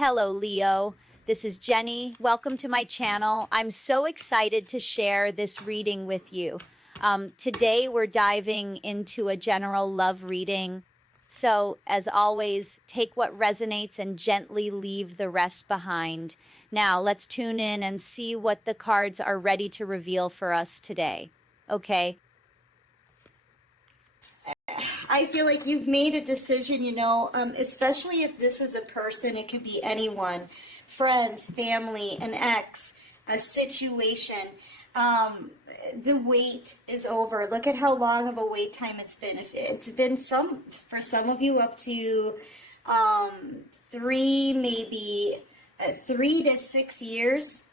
Hello, Leo. This is Jenny. Welcome to my channel. I'm so excited to share this reading with you. Today, we're diving into a general love reading. So, as always, take what resonates and gently leave the rest behind. Now, let's tune in and see what the cards are ready to reveal for us today. Okay. I feel like you've made a decision, especially if this is a person, it could be anyone, friends, family, an ex, a situation. The wait is over. Look at how long of a wait time it's been. If it's been for some of you up to 3 to 6 years.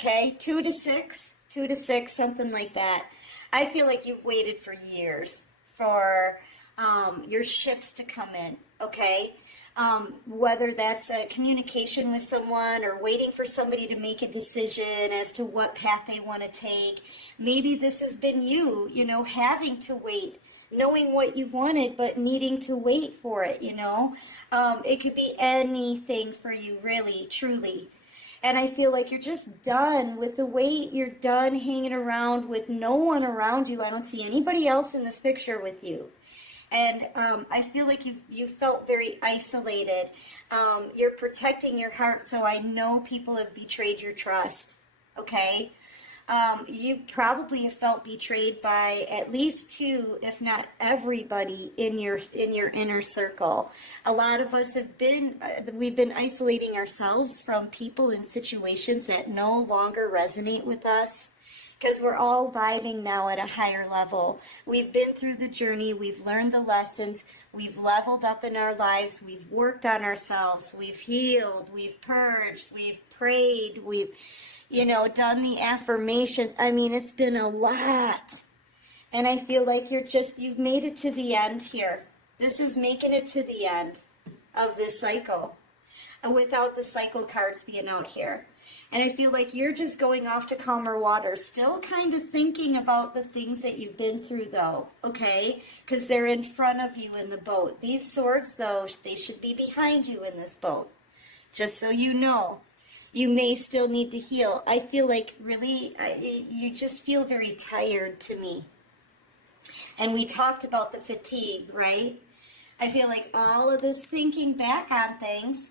Okay, 2 to 6, something like that. I feel like you've waited for years for your ships to come in, okay? Whether that's a communication with someone or waiting for somebody to make a decision as to what path they want to take. Maybe this has been you, having to wait, knowing what you wanted, but needing to wait for it, It could be anything for you, really, truly. And I feel like you're just done with the wait. You're done hanging around with no one around you. I don't see anybody else in this picture with you. And I feel like you felt very isolated. You're protecting your heart, so I know people have betrayed your trust, okay? You probably have felt betrayed by at least 2, if not everybody in your inner circle. A lot of us we've been isolating ourselves from people and situations that no longer resonate with us, because we're all vibing now at a higher level. We've been through the journey, we've learned the lessons, we've leveled up in our lives, we've worked on ourselves, we've healed, we've purged, we've prayed, we've done the affirmations. I mean, it's been a lot. And I feel like you've made it to the end here. This is making it to the end of this cycle, without the cycle cards being out here. And I feel like you're just going off to calmer waters, still kind of thinking about the things that you've been through, though, okay? Because they're in front of you in the boat. These swords, though, they should be behind you in this boat, just so you know. You may still need to heal. I feel like really, you just feel very tired to me. And we talked about the fatigue, right? I feel like all of this thinking back on things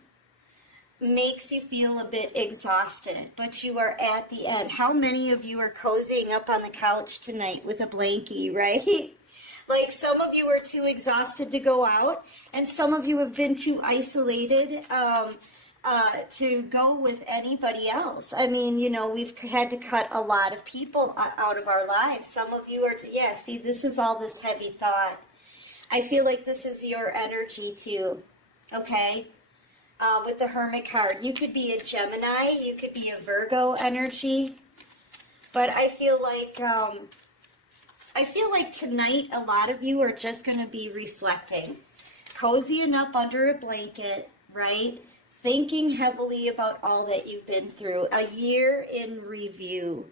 makes you feel a bit exhausted, but you are at the end. How many of you are cozying up on the couch tonight with a blankie, right? Like, some of you are too exhausted to go out, and some of you have been too isolated to go with anybody else. I mean, we've had to cut a lot of people out of our lives. Some of you are, see, this is all this heavy thought. I feel like this is your energy too, okay? With the Hermit card, you could be a Gemini, you could be a Virgo energy, but I feel like tonight a lot of you are just going to be reflecting, cozying up under a blanket, right? Thinking heavily about all that you've been through, a year in review,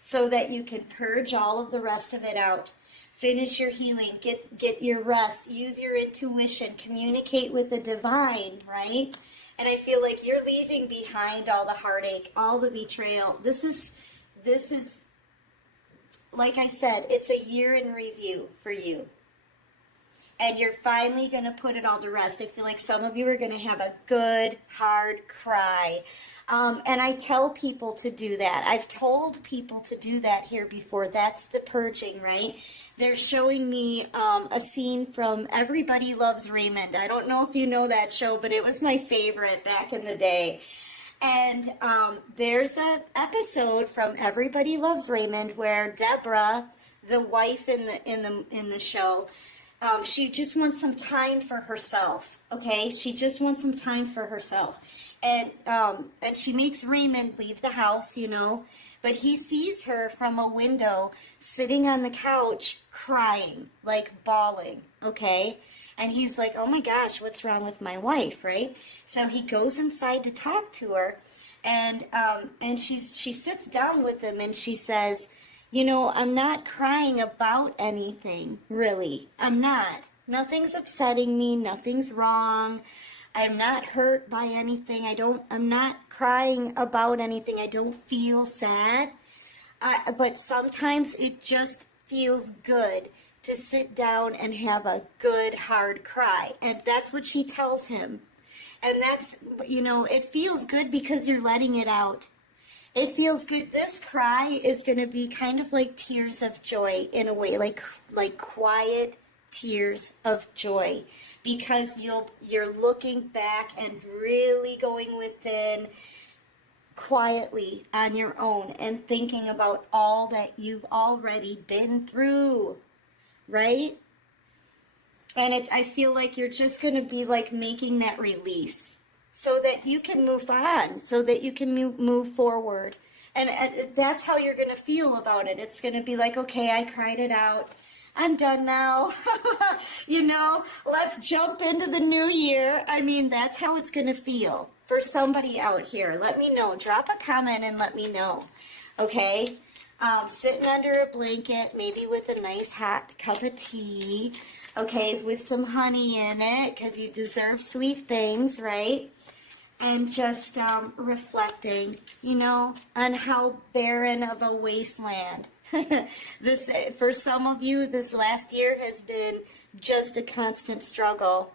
so that you can purge all of the rest of it out. Finish your healing, get your rest, use your intuition, communicate with the divine, right? And I feel like you're leaving behind all the heartache, all the betrayal. This is, like I said, it's a year in review for you. And you're finally going to put it all to rest. I feel like some of you are going to have a good, hard cry. And I tell people to do that. I've told people to do that here before. That's the purging, right? They're showing me a scene from Everybody Loves Raymond. I don't know if you know that show, but it was my favorite back in the day. And there's an episode from Everybody Loves Raymond where Deborah, the wife in the show, she just wants some time for herself, okay? She just wants some time for herself. And she makes Raymond leave the house, but he sees her from a window sitting on the couch crying, like bawling, okay? And he's like, oh my gosh, what's wrong with my wife, right? So he goes inside to talk to her, and she sits down with him and she says, I'm not crying about anything, really. I'm not. Nothing's upsetting me. Nothing's wrong. I'm not hurt by anything. I'm not crying about anything. I don't feel sad. But sometimes it just feels good to sit down and have a good hard cry. And that's what she tells him. And that's, it feels good because you're letting it out. It feels good. This cry is going to be kind of like tears of joy in a way, like quiet tears of joy, because you're looking back and really going within quietly on your own and thinking about all that you've already been through, right? And I feel like you're just going to be like making that release so that you can move on, so that you can move forward. And that's how you're going to feel about it. It's going to be like, okay, I cried it out. I'm done now. Let's jump into the new year. I mean, that's how it's going to feel for somebody out here. Let me know. Drop a comment and let me know. Okay? Sitting under a blanket, maybe with a nice hot cup of tea. Okay, with some honey in it, because you deserve sweet things, right? And just reflecting, on how barren of a wasteland. For some of you, this last year has been just a constant struggle.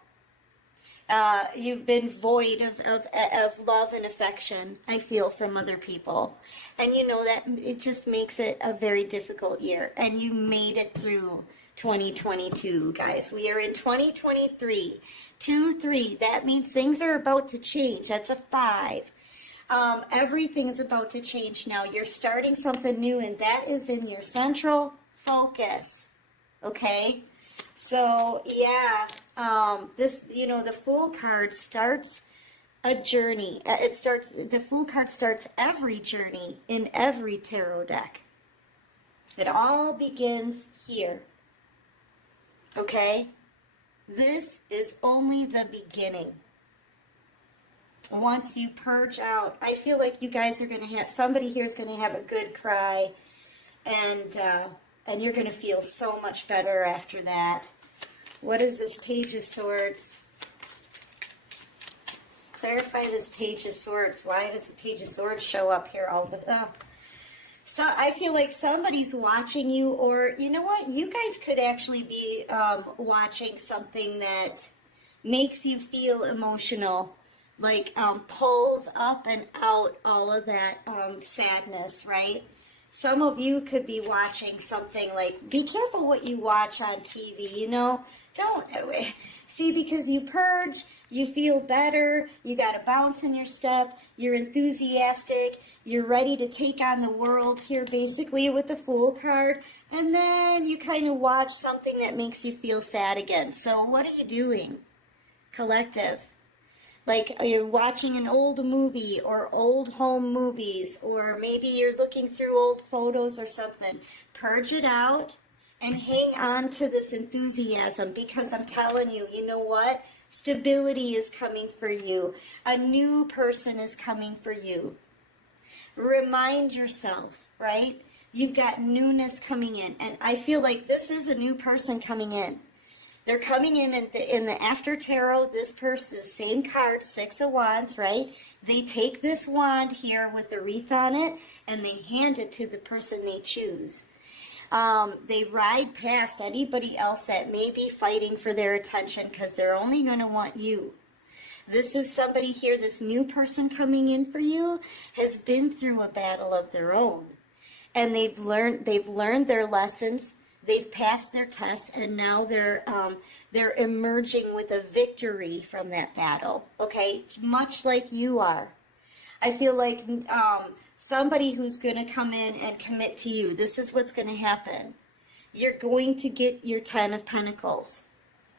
You've been void of love and affection, I feel, from other people. And that it just makes it a very difficult year. And you made it through 2022, guys. We are in 2023. 2-3. That means things are about to change. That's a 5. Everything's about to change now. You're starting something new, and that is in your central focus. Okay? So, yeah, the Fool card starts a journey. The Fool card starts every journey in every tarot deck. It all begins here. Okay? This is only the beginning. Once you purge out, I feel like you guys are going to have, somebody here is going to have a good cry, and you're going to feel so much better after that. What is this Page of Swords? Clarify this Page of Swords. Why does the Page of Swords show up here all the time? So I feel like somebody's watching you, or you know what? You guys could actually be watching something that makes you feel emotional, like pulls up and out all of that sadness, right? Some of you could be watching something like, be careful what you watch on TV, Don't, see, because you purge, you feel better, you got a bounce in your step, you're enthusiastic, you're ready to take on the world here basically with the Fool card, and then you kind of watch something that makes you feel sad again. So what are you doing? Collective. Like you're watching an old movie or old home movies, or maybe you're looking through old photos or something. Purge it out and hang on to this enthusiasm, because I'm telling you, you know what? Stability is coming for you. A new person is coming for you. Remind yourself, right? You've got newness coming in. And I feel like this is a new person coming in. They're coming in the after tarot, this person, same card, 6 of Wands, right? They take this wand here with the wreath on it, and they hand it to the person they choose. They ride past anybody else that may be fighting for their attention, because they're only going to want you. This is somebody here, this new person coming in for you, has been through a battle of their own. And they've learned their lessons. They've passed their tests, and now they're emerging with a victory from that battle, okay? Much like you are. I feel like somebody who's going to come in and commit to you, this is what's going to happen. You're going to get your 10 of Pentacles,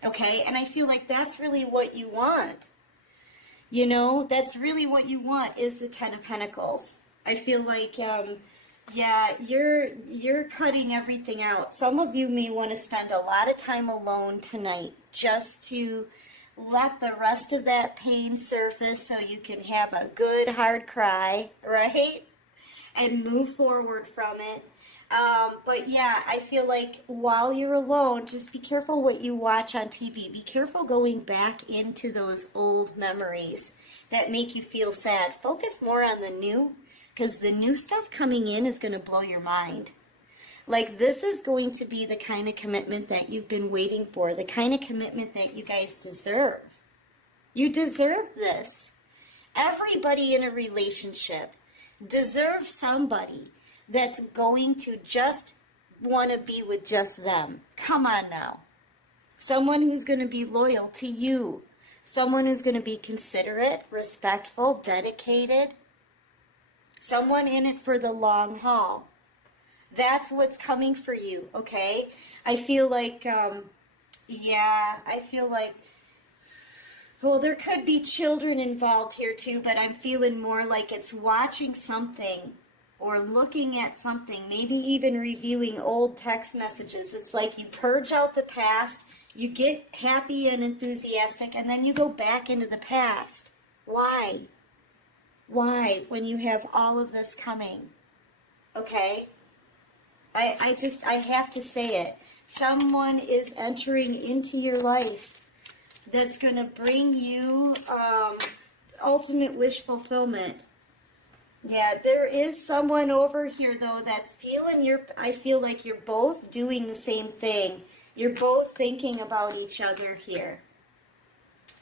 okay? And I feel like that's really what you want. That's really what you want, is the 10 of Pentacles. I feel like... yeah, you're cutting everything out. Some of you may want to spend a lot of time alone tonight just to let the rest of that pain surface so you can have a good hard cry, right? And move forward from it. But yeah, I feel like while you're alone, just be careful what you watch on TV. Be careful going back into those old memories that make you feel sad. Focus more on the new, because the new stuff coming in is going to blow your mind. Like, this is going to be the kind of commitment that you've been waiting for, the kind of commitment that you guys deserve. You deserve this. Everybody in a relationship deserves somebody that's going to just want to be with just them. Come on now. Someone who's going to be loyal to you. Someone who's going to be considerate, respectful, dedicated. Someone in it for the long haul. That's what's coming for you, okay? I feel like, well, there could be children involved here too, but I'm feeling more like it's watching something or looking at something, maybe even reviewing old text messages. It's like you purge out the past, you get happy and enthusiastic, and then you go back into the past. Why? Why, when you have all of this coming? Okay? I have to say it. Someone is entering into your life that's going to bring you ultimate wish fulfillment. Yeah, there is someone over here, though, that's I feel like you're both doing the same thing. You're both thinking about each other here.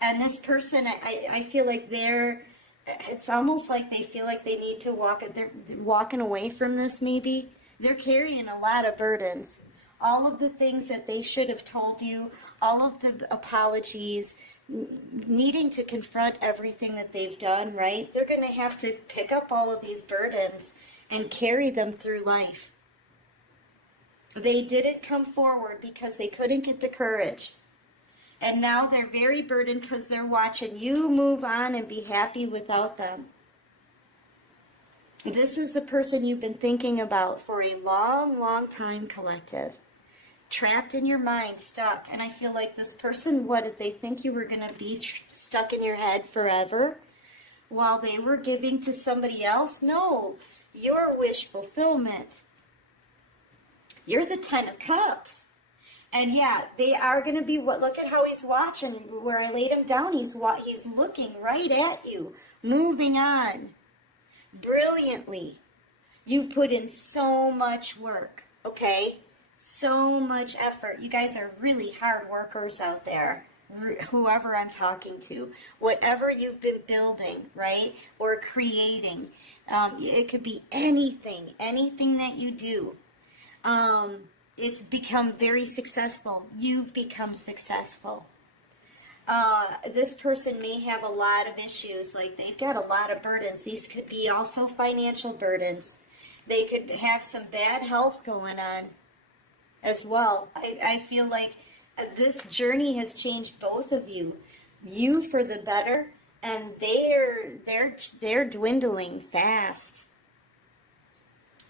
And this person, I feel like it's almost like they feel like they need to they're walking away from this, maybe. They're carrying a lot of burdens. All of the things that they should have told you, all of the apologies, needing to confront everything that they've done, right? They're going to have to pick up all of these burdens and carry them through life. They didn't come forward because they couldn't get the courage. And now they're very burdened because they're watching you move on and be happy without them. This is the person you've been thinking about for a long, long time, collective. Trapped in your mind, stuck. And I feel like this person, what did they think you were going to be stuck in your head forever while they were giving to somebody else? No, your wish fulfillment. You're the 10 of Cups. And yeah, they are going to be, look at how he's watching. Where I laid him down, he's looking right at you, moving on brilliantly. You've put in so much work, okay? So much effort. You guys are really hard workers out there, whoever I'm talking to. Whatever you've been building, right, or creating, it could be anything that you do. It's become very successful. You've become successful. This person may have a lot of issues, like they've got a lot of burdens. These could be also financial burdens. They could have some bad health going on as well. I feel like this journey has changed both of you. You for the better, and they're dwindling fast.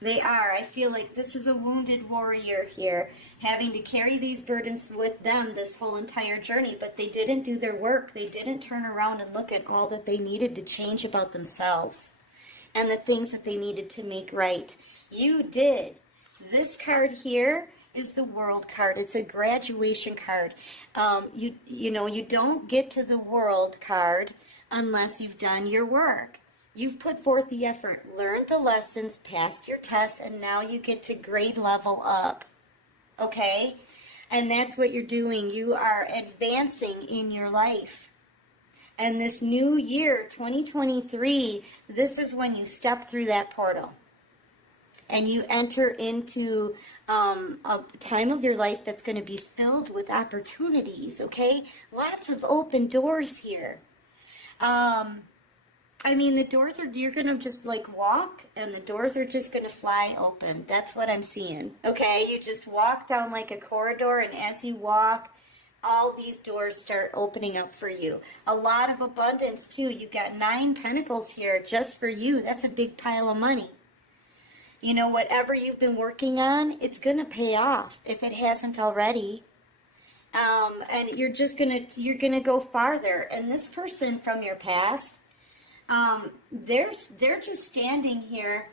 They are. I feel like this is a wounded warrior here, having to carry these burdens with them this whole entire journey, but they didn't do their work. They didn't turn around and look at all that they needed to change about themselves and the things that they needed to make right. You did. This card here is the World card. It's a graduation card. You don't get to the World card unless you've done your work. You've put forth the effort, learned the lessons, passed your tests, and now you get to grade level up. Okay? And that's what you're doing. You are advancing in your life. And this new year, 2023, this is when you step through that portal. And you enter into a time of your life that's going to be filled with opportunities, okay? Lots of open doors here. The doors you're going to just walk, and the doors are just going to fly open. That's what I'm seeing. Okay, you just walk down like a corridor, and as you walk, all these doors start opening up for you. A lot of abundance, too. You've got 9 pentacles here just for you. That's a big pile of money. Whatever you've been working on, it's going to pay off if it hasn't already. And you're going to go farther. And this person from your past, they're just standing here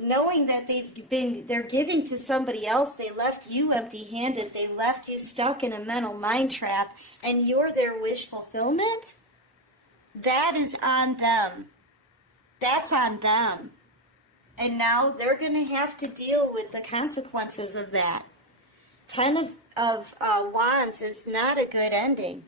knowing that they're giving to somebody else. They left you empty-handed. They left you stuck in a mental mind trap, and you're their wish fulfillment. That is on them. That's on them. And now they're going to have to deal with the consequences of that. 10 of Wands is not a good ending.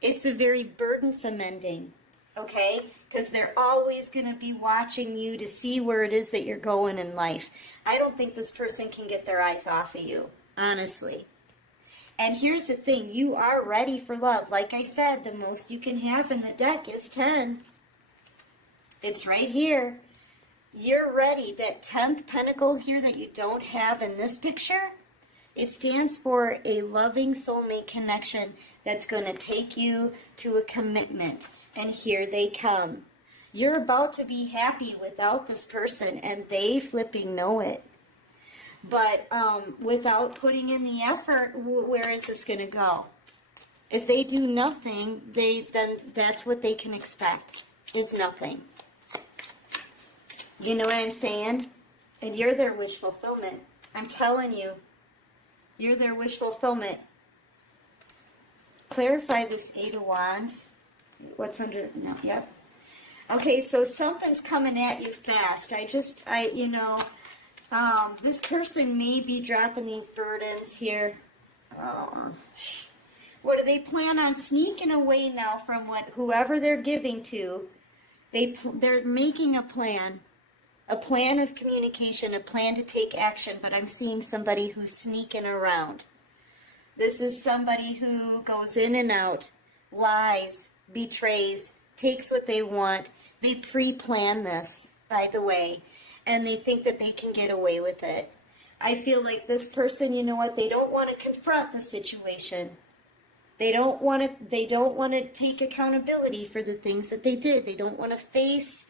It's a very burdensome ending, okay? Because they're always going to be watching you to see where it is that you're going in life. I don't think this person can get their eyes off of you, honestly. And here's the thing, you are ready for love. Like I said, the most you can have in the deck is 10. It's right here. You're ready. That 10th pentacle here that you don't have in this picture, it stands for a loving soulmate connection that's going to take you to a commitment. And here they come. You're about to be happy without this person, and they flipping know it. But without putting in the effort, where is this going to go? If they do nothing, then that's what they can expect, is nothing. You know what I'm saying? And you're their wish fulfillment. I'm telling you, you're their wish fulfillment. Clarify this 8 of Wands. What's under? No, yep. Okay, so something's coming at you fast. This person may be dropping these burdens here. What do they plan on sneaking away now from whoever they're giving to? They're making a plan of communication, a plan to take action, but I'm seeing somebody who's sneaking around. This is somebody who goes in and out, lies, betrays, takes what they want. They pre-plan this, by the way, and they think that they can get away with it. I feel like this person, you know what, they don't want to confront the situation. They don't want to take accountability for the things that they did. They don't want to face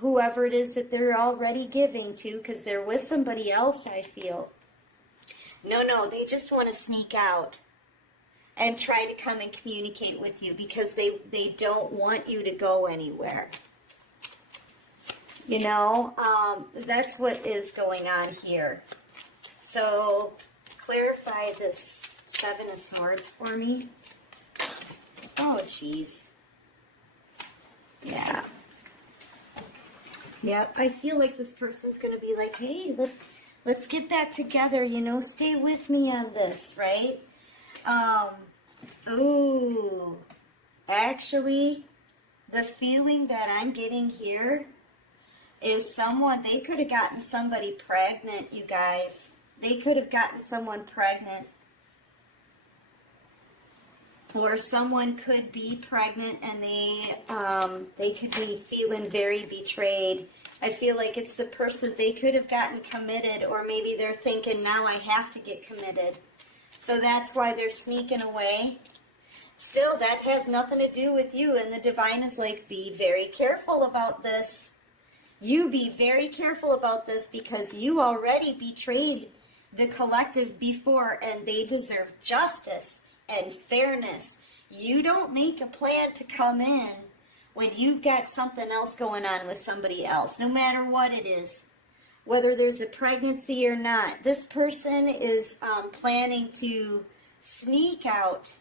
whoever it is that they're already giving to, because they're with somebody else, I feel. No, they just want to sneak out and try to come and communicate with you because they don't want you to go anywhere. You know, that's what is going on here. So, clarify this 7 of Swords for me. Oh, jeez. Yeah. Yep, I feel like this person's going to be like, hey, let's get back together, you know, stay with me on this, right? Actually, the feeling that I'm getting here is they could have gotten somebody pregnant, you guys. They could have gotten someone pregnant. Or someone could be pregnant and they could be feeling very betrayed. I feel like it's the person, they could have gotten committed, or maybe they're thinking, now I have to get committed. So that's why they're sneaking away. Still, that has nothing to do with you, and the divine is like, be very careful about this. You be very careful about this because you already betrayed the collective before, and they deserve justice and fairness. You don't make a plan to come in when you've got something else going on with somebody else, no matter what it is, whether there's a pregnancy or not. This person is planning to sneak out,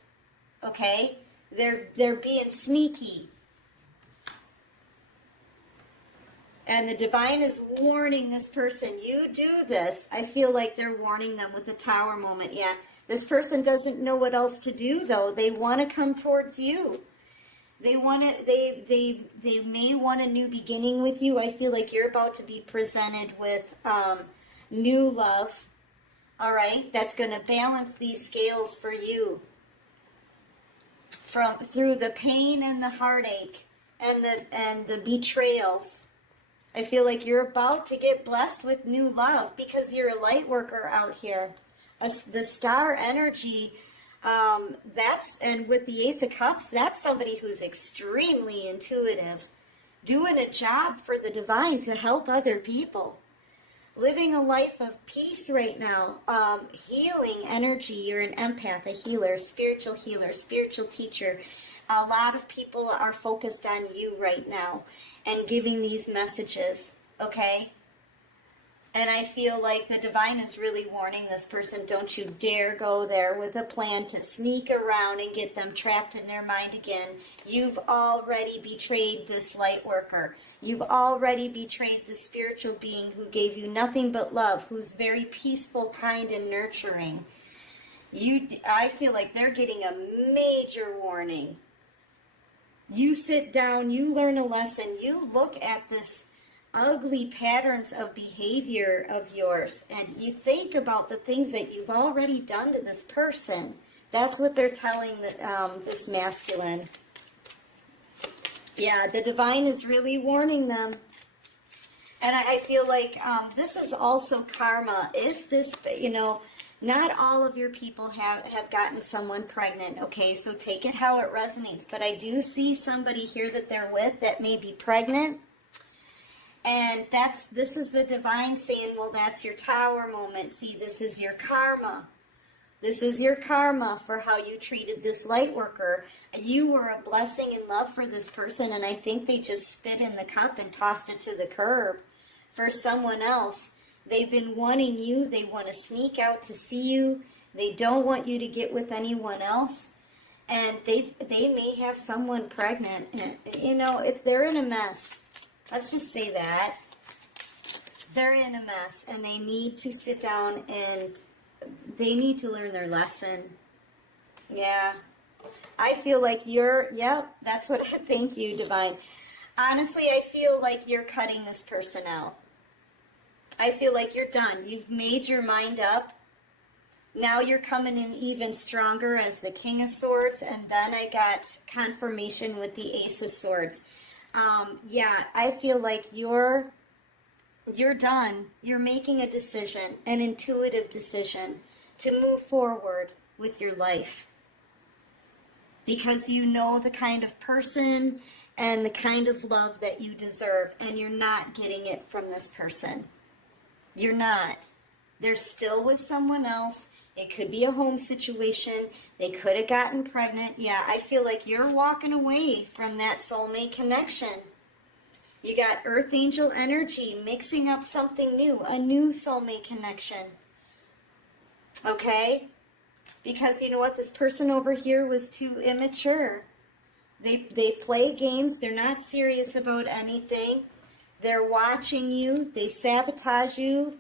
okay? They're being sneaky. And the divine is warning this person, you do this. I feel like they're warning them with the Tower moment. Yeah, this person doesn't know what else to do, though. They want to come towards you. They may want a new beginning with you. I feel like you're about to be presented with new love, all right? That's going to balance these scales for you through the pain and the heartache and the betrayals. I feel like you're about to get blessed with new love because you're a light worker out here. The star energy, and with the Ace of Cups, that's somebody who's extremely intuitive, doing a job for the divine to help other people, living a life of peace right now, healing energy. You're an empath, a healer, spiritual teacher. A lot of people are focused on you right now and giving these messages, okay? And I feel like the divine is really warning this person, don't you dare go there with a plan to sneak around and get them trapped in their mind again. You've already betrayed this light worker. You've already betrayed the spiritual being who gave you nothing but love, who's very peaceful, kind, and nurturing. I feel like they're getting a major warning. You sit down, you learn a lesson, you look at this ugly patterns of behavior of yours, and you think about the things that you've already done to this person. That's what they're telling this masculine. Yeah, the divine is really warning them. And I feel like this is also karma. If this, not all of your people have gotten someone pregnant, okay? So take it how it resonates. But I do see somebody here that they're with that may be pregnant. And this is the divine saying, well, that's your tower moment. See, this is your karma. This is your karma for how you treated this light worker. You were a blessing and love for this person, and I think they just spit in the cup and tossed it to the curb for someone else. They've been wanting you. They want to sneak out to see you. They don't want you to get with anyone else. And they may have someone pregnant. If they're in a mess, let's just say that. They're in a mess, and they need to sit down and they need to learn their lesson. Yeah. I feel like that's what thank you, divine. Honestly, I feel like you're cutting this person out. I feel like you're done. You've made your mind up. Now you're coming in even stronger as the King of Swords, and then I got confirmation with the Ace of Swords. I feel like you're done. You're making a decision, an intuitive decision to move forward with your life. Because you know the kind of person and the kind of love that you deserve, and you're not getting it from this person. You're not. They're still with someone else. It could be a home situation. They could have gotten pregnant. Yeah, I feel like you're walking away from that soulmate connection. You got Earth Angel energy, mixing up something new, a new soulmate connection. Okay? Because you know what? This person over here was too immature. They play games. They're not serious about anything. They're watching you. They sabotage you.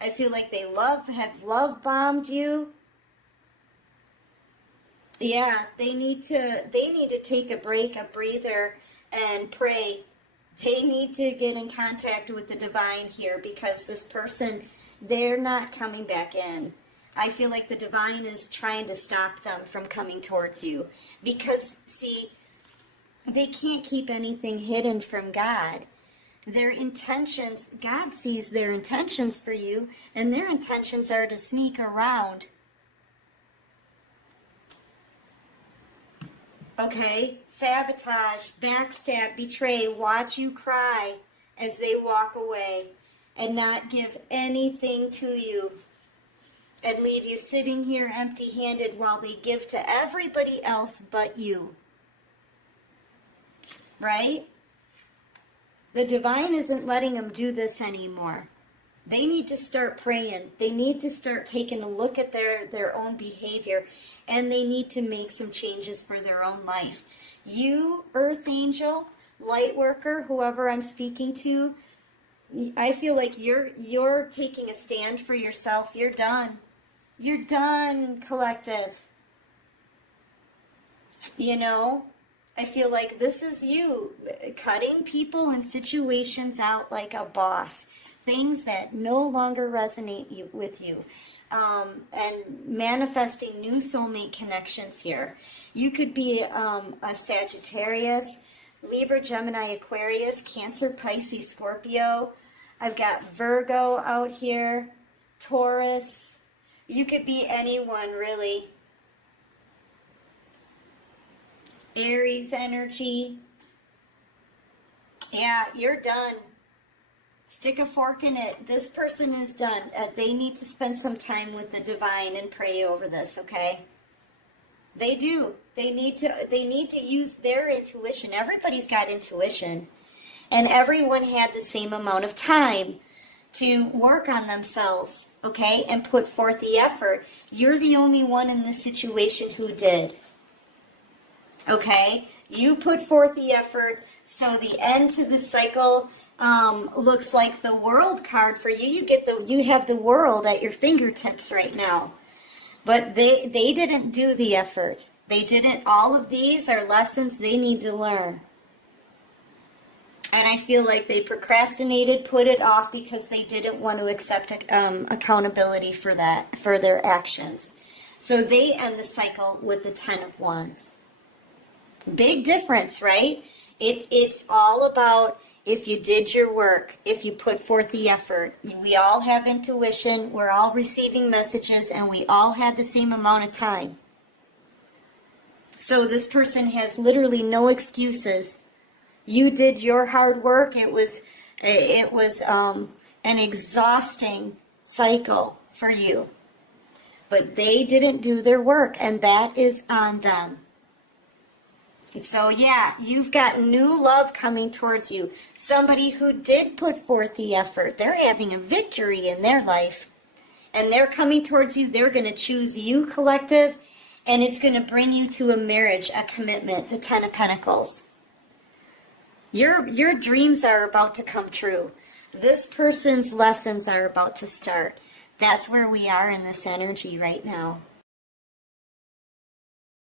I feel like they have love bombed you. Yeah, they need to take a break, a breather, and pray. They need to get in contact with the divine here, because this person, they're not coming back in. I feel like the divine is trying to stop them from coming towards you, because, see, they can't keep anything hidden from God. Their intentions, God sees their intentions for you, and their intentions are to sneak around. Okay? Sabotage, backstab, betray, watch you cry as they walk away and not give anything to you and leave you sitting here empty-handed while they give to everybody else but you. Right? The divine isn't letting them do this anymore. They need to start praying. They need to start taking a look at their own behavior, and they need to make some changes for their own life. You, Earth Angel, Light Worker, whoever I'm speaking to, I feel like you're taking a stand for yourself. You're done. You're done, collective. I feel like this is you cutting people and situations out like a boss. Things that no longer resonate with you. And manifesting new soulmate connections here. You could be a Sagittarius, Libra, Gemini, Aquarius, Cancer, Pisces, Scorpio. I've got Virgo out here, Taurus. You could be anyone, really. Aries energy. Yeah, you're done. Stick a fork in it. This person is done. They need to spend some time with the divine and pray over this, okay? They do. They need to use their intuition. Everybody's got intuition. And everyone had the same amount of time to work on themselves, okay, and put forth the effort. You're the only one in this situation who did. Okay? You put forth the effort, so the end to the cycle looks like the World card for you. You have the world at your fingertips right now. But they didn't do the effort. They didn't. All of these are lessons they need to learn. And I feel like they procrastinated, put it off because they didn't want to accept accountability for that, for their actions. So they end the cycle with the 10 of Wands. Big difference, right? It's all about if you did your work, if you put forth the effort. We all have intuition, we're all receiving messages, and we all had the same amount of time. So this person has literally no excuses. You did your hard work. It was an exhausting cycle for you. But they didn't do their work, and that is on them. So yeah, you've got new love coming towards you. Somebody who did put forth the effort. They're having a victory in their life. And they're coming towards you. They're going to choose you, collective. And it's going to bring you to a marriage, a commitment, the 10 of Pentacles. Your dreams are about to come true. This person's lessons are about to start. That's where we are in this energy right now.